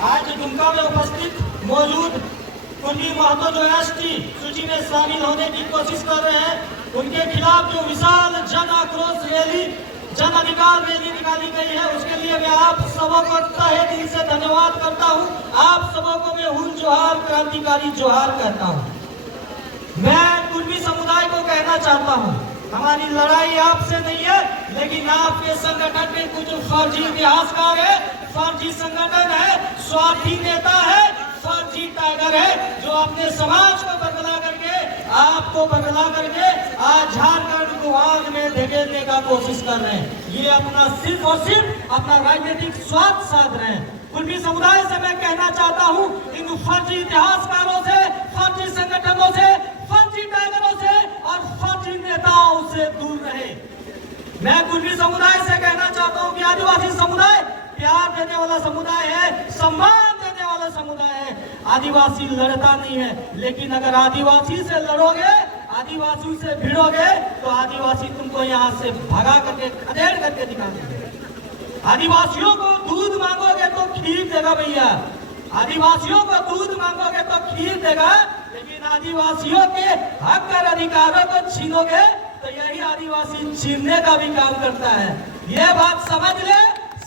आज दुमका में उपस्थित मौजूद कुर्मी महतो जो एसटी सूची में शामिल होने की कोशिश कर रहे हैं, उनके खिलाफ जो विशाल जन आक्रोश रैली, जन अधिकार रैली निकाली गई है, उसके लिए मैं आप सबों को तहे दिल से धन्यवाद करता हूं। आप सबों को मैं हुल जोहार, क्रांतिकारी जोहार कहता हूं। मैं कुर्मी समुदाय को कहना चाहता हूं, हमारी लड़ाई आपसे नहीं है, लेकिन आपके संगठन में कुछ फर्जी इतिहासकार है, फर्जी संगठन है, स्वार्थी नेता है, फर्जी टाइगर है, जो अपने समाज को बदला करके, आपको बदला करके आज झारखंड को आग में धकेलने का कोशिश कर रहे हैं। ये अपना सिर्फ और सिर्फ अपना राजनीतिक स्वार्थ साध रहे हैं। कुर्मी समुदाय से मैं कहना चाहता हूं, इन फर्जी इतिहासकारों से, फर्जी संगठनों से, फर्जी टाइगरों से और फर्जी नेताओं से दूर रहे। मैं कुर्मी समुदाय से कहना चाहता हूं कि आदिवासी समुदाय प्यार देने वाला समुदाय है, सम्मान देने वाला समुदाय है। आदिवासी लड़ता नहीं है, लेकिन अगर आदिवासी से लड़ोगे, आदिवासी से भिड़ोगे, तो आदिवासी तुमको यहाँ से भगा करके, खदेड़ करके दिखा देंगे। आदिवासियों को दूध मांगोगे तो खीर देगा भैया, आदिवासियों को दूध मांगोगे तो खीर देगा, लेकिन आदिवासियों के हक और अधिकारों को छीनोगे तो यही आदिवासी छीनने का भी काम करता है। ये बात समझ ले,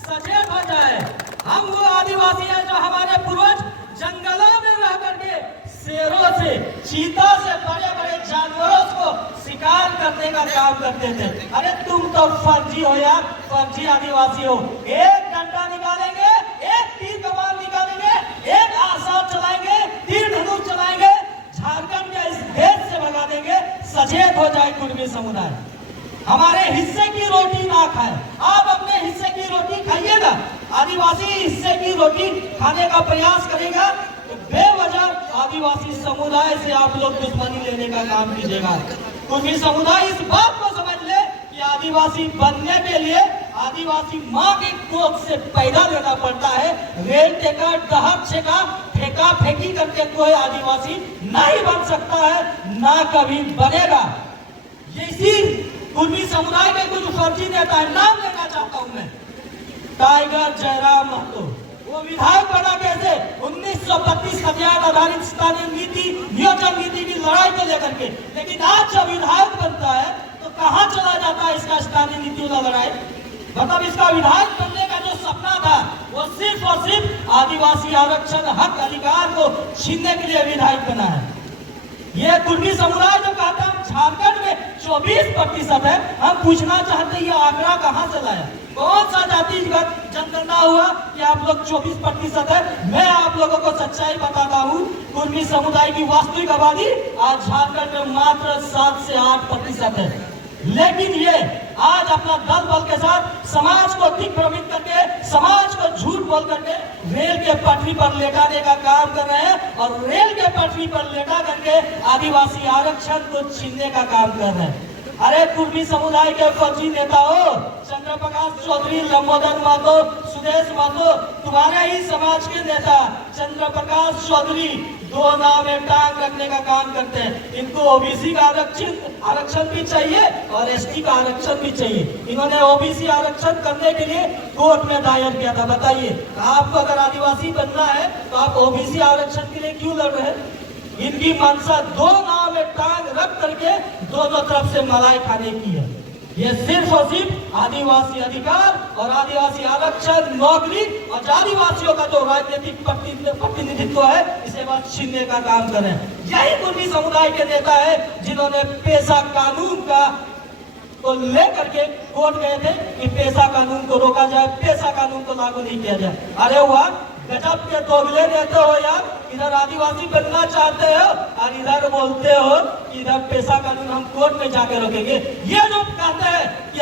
सचेत हो जाए। हम वो आदिवासी हैं जो हमारे पूर्वज जंगलों में रह करके शेरों से, चीतों से, बड़े बड़े जानवरों को शिकार करने का काम करते थे। अरे तुम तो फर्जी हो यार, फर्जी आदिवासी हो। एक डंडा निकालेंगे, एक तीर कमान निकालेंगे, एक आसार चलाएंगे, तीर धनुष चलाएंगे, झारखंड के इस देश से भगा देंगे। सचेत हो जाए कुर्मी समुदाय, हमारे हिस्से की रोटी ना खाए। आप अपने हिस्से की रोटी खाइएगा, आदिवासी हिस्से की रोटी खाने का प्रयास करेगा तो बेवजह आदिवासी समुदाय से आप लोग दुश्मनी लेने का काम कीजिएगा। कुर्मी समुदाय इस बात को समझ ले कि आदिवासी बनने के लिए आदिवासी माँ की कोख से पैदा लेना पड़ता है। रेल टेका, दहर छेका, फेंका फेंकी करके कोई आदिवासी नहीं बन सकता है, ना कभी बनेगा। ये इसी कुर्मी समुदाय के कुछ फर्जी नेता है, नाम लेना चाहता हूं मैं, टाइगर जयराम महतो। वो विधायक बना कैसे? 1932 खतियान आधारित स्थानीय नीति, नियोजन नीति की लड़ाई को लेकर के। लेकिन आज जब विधायक बनता है तो कहां चला जाता है इसका स्थानीय नीति वाला लड़ाई? मतलब इसका विधायक बनने का जो सपना था वो सिर्फ और सिर्फ आदिवासी आरक्षण, हक, अधिकार को छीनने के लिए विधायक बना है। ये कुर्मी समुदाय जो कहता है झारखंड में 24% है, हम पूछना चाहते हैं ये आंकड़ा कहां से लाया? कौन सा जातिगत जनगणना हुआ कि आप लोग 24% है? मैं आप लोगों को सच्चाई बताता हूं, कुर्मी समुदाय की वास्तविक आबादी आज झारखंड में मात्र 7 से 8% है। लेकिन ये आज अपना दल बल के साथ समाज को दिग्भ्रमित करके, समाज को झूठ बोल करके रेल के पटरी पर लेटाने का काम कर रहे हैं और रेल के पटरी पर लेटा करके आदिवासी आरक्षण को छीनने का काम कर रहे हैं। अरे कुर्मी समुदाय के फर्जी नेता हो, चंद्र प्रकाश चौधरी, लंबोदर महतो, सुदेश महतो, तुम्हारे ही समाज के नेता चंद्र प्रकाश चौधरी दो नाव में टांग रखने का काम करते हैं। इनको ओबीसी का आरक्षण भी चाहिए और एसटी का आरक्षण भी चाहिए। इन्होंने ओबीसी आरक्षण करने के लिए कोर्ट में दायर किया था। बताइए, आपको अगर आदिवासी बनना है तो आप ओबीसी आरक्षण के लिए क्यों लड़ रहे हैं? इनकी मंशा दो नाव में टांग रख करके दोनों तरफ से मलाई खाने की है। ये सिर्फ और सिर्फ आदिवासी अधिकार और आदिवासी आरक्षण, नौकरी और आदिवासियों का जो राजनीतिक प्रतिनिधित्व है, इसे बस छीनने का काम कर रहे हैं। यही कुर्मी समुदाय के नेता है जिन्होंने पेशा कानून का को लेकर के कोर्ट गए थे कि पेशा कानून को रोका जाए, पेशा कानून को लागू नहीं किया जाए। अरे वाह, गजब के दोगले रहते हो यार। इधर आदिवासी बनना चाहते हो और इधर बोलते हो कि इधर पेशा कानून हम कोर्ट में जाके रोकेंगे। ये जो कहते हैं कि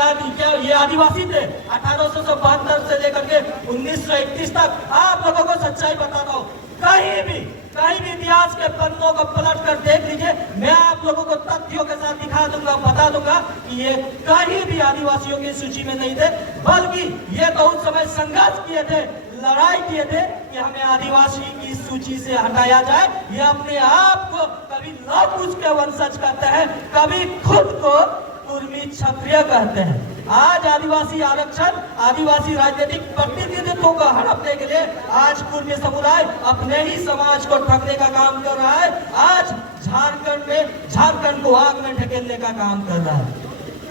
ये आदिवासी थे 1872 से लेकर के 1931 तक, आप लोगों को सच्चाई बताता हूँ, कहीं भी इतिहास के पन्नों को पलट कर देख लीजिए, मैं आप लोगों को तथ्यों के साथ दिखा दूंगा, बता दूंगा कि ये कहीं भी आदिवासियों की सूची में नहीं थे, बल्कि ये बहुत समय संघर्ष किए थे, लड़ाई किए थे कि हमें आदिवासी की सूची से हटाया जाए। ये अपने आप को कभी लव कुछ के वंशज कहते हैं, कभी खुद को कुर्मी क्षत्रिय कहते हैं। आज आदिवासी आरक्षण, आदिवासी राजनीतिक प्रतिनिधित्व को हड़पने के लिए आज कुर्मी समुदाय अपने ही समाज को ठगने का काम कर रहा है। आज झारखंड को आग में ढकेलने का काम कर रहा है।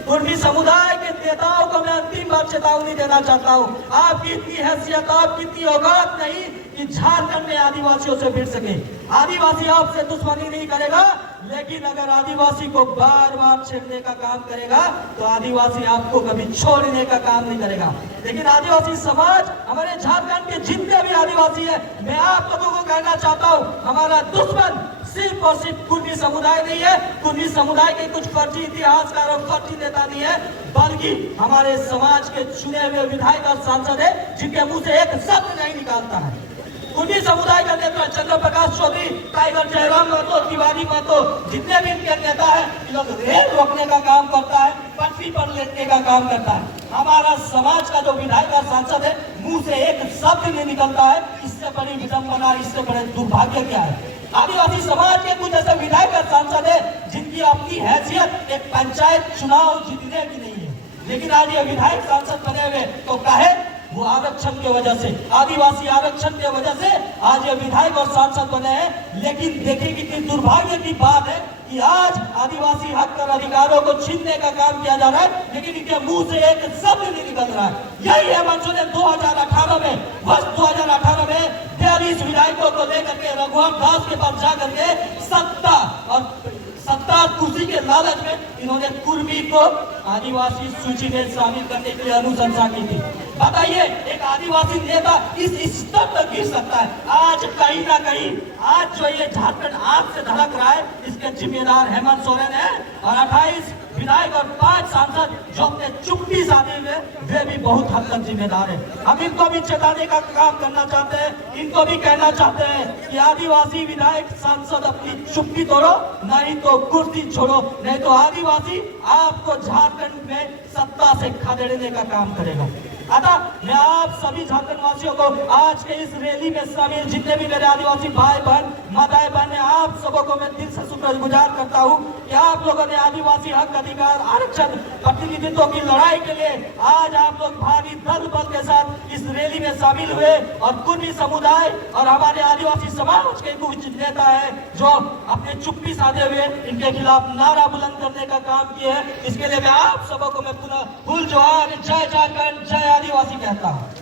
कुर्मी समुदाय के नेताओं को मैं अंतिम बार चेतावनी देना चाहता हूं, आपकी इतनी हैसियत, आपकी इतनी औकात नहीं कि झारखंड में आदिवासियों से भिड़ सके। आदिवासी आपसे दुश्मनी नहीं करेगा, लेकिन अगर आदिवासी को बार बार छेड़ने का काम करेगा तो आदिवासी आपको कभी छोड़ने का काम नहीं करेगा। लेकिन आदिवासी समाज, हमारे झारखंड के जितने भी आदिवासी है, मैं आप लोगों को कहना चाहता हूं, हमारा दुश्मन सिर्फ और सिर्फ कुर्मी समुदाय नहीं है, कुर्मी समुदाय के कुछ फर्जी इतिहासकार और फर्जी नेता नहीं है, बल्कि हमारे समाज के चुने हुए विधायक और सांसद है, जिनके मुंह से एक शब्द नहीं निकालता है। कुर्मी समुदाय का नेता चंद्र प्रकाश चौधरी, टाइगर जयराम महतो, तिवारी महतो, जितने भी इनके नेता है, इन लोग रेल रोकने का काम करता है, पटरी पर लेटने का काम करता है। हमारा समाज का जो विधायक और सांसद है, मुंह से एक शब्द नहीं निकलता है। इससे बड़ी विडंबना, इससे बड़े दुर्भाग्य क्या है? आदिवासी समाज के कुछ ऐसे विधायक और सांसद है जिनकी अपनी हैसियत एक पंचायत चुनाव जीतने की नहीं है, लेकिन आज ये विधायक सांसद बने हुए तो कहे वो आरक्षण की वजह से, आदिवासी आरक्षण की वजह से आज ये विधायक और सांसद बने हैं। लेकिन देखिए कितनी दुर्भाग्य की बात है कि आज आदिवासी हक और अधिकारों को छीनने का काम किया जा रहा है, लेकिन इनके मुंह से एक शब्द नहीं निकल रहा है। यही है मंचों ने 2018 में, वर्ष 2018 में 42 विधायकों को लेकर के रघुवर दास के पास जाकर के सत्ता कुर्सी के लालच में इन्होंने कुर्मी को आदिवासी सूची में शामिल करने के लिए अनुशंसा की थी। बताइए, एक आदिवासी नेता इस स्तर तक गिर सकता है? आज कहीं ना कहीं आज जो ये झारखंड आग से धड़क रहा है, इसके जिम्मेदार हेमंत सोरेन है और 28 विधायक और 5 सांसद जो अपने चुप्पी साधे हुए, वे भी बहुत हद तक जिम्मेदार है। हम इनको भी चेताने का काम करना चाहते हैं, इनको भी कहना चाहते हैं कि आदिवासी विधायक सांसद अपनी चुप्पी तोड़ो, नहीं तो कुर्सी छोड़ो, नहीं तो आदिवासी आपको झारखंड में सत्ता से खदेड़ने का काम करेगा। अतः मैं आप सभी झारखंड वासियों को आज के इस रैली में शामिल जितने भी मेरे आदिवासी भाई बहन, माताएं बहन, आप सबों को मैं दिल से शुक्रगुजार करता हूं कि आप लोगों ने आदिवासी हक, अधिकार, आरक्षण, प्रतिनिधित्व की लड़ाई के लिए आज आप लोग भारी दल बल के साथ इस रैली में शामिल हुए और कुर्मी समुदाय और हमारे आदिवासी समाज के कुछ नेता है जो अपने चुप्पी साधे हुए इनके खिलाफ नारा बुलंद करने का काम किए हैं। इसके लिए मैं आप सबों को मैं पुनः फूल जोहार, जय झारखंड, जय आदिवासी कहता हूँ।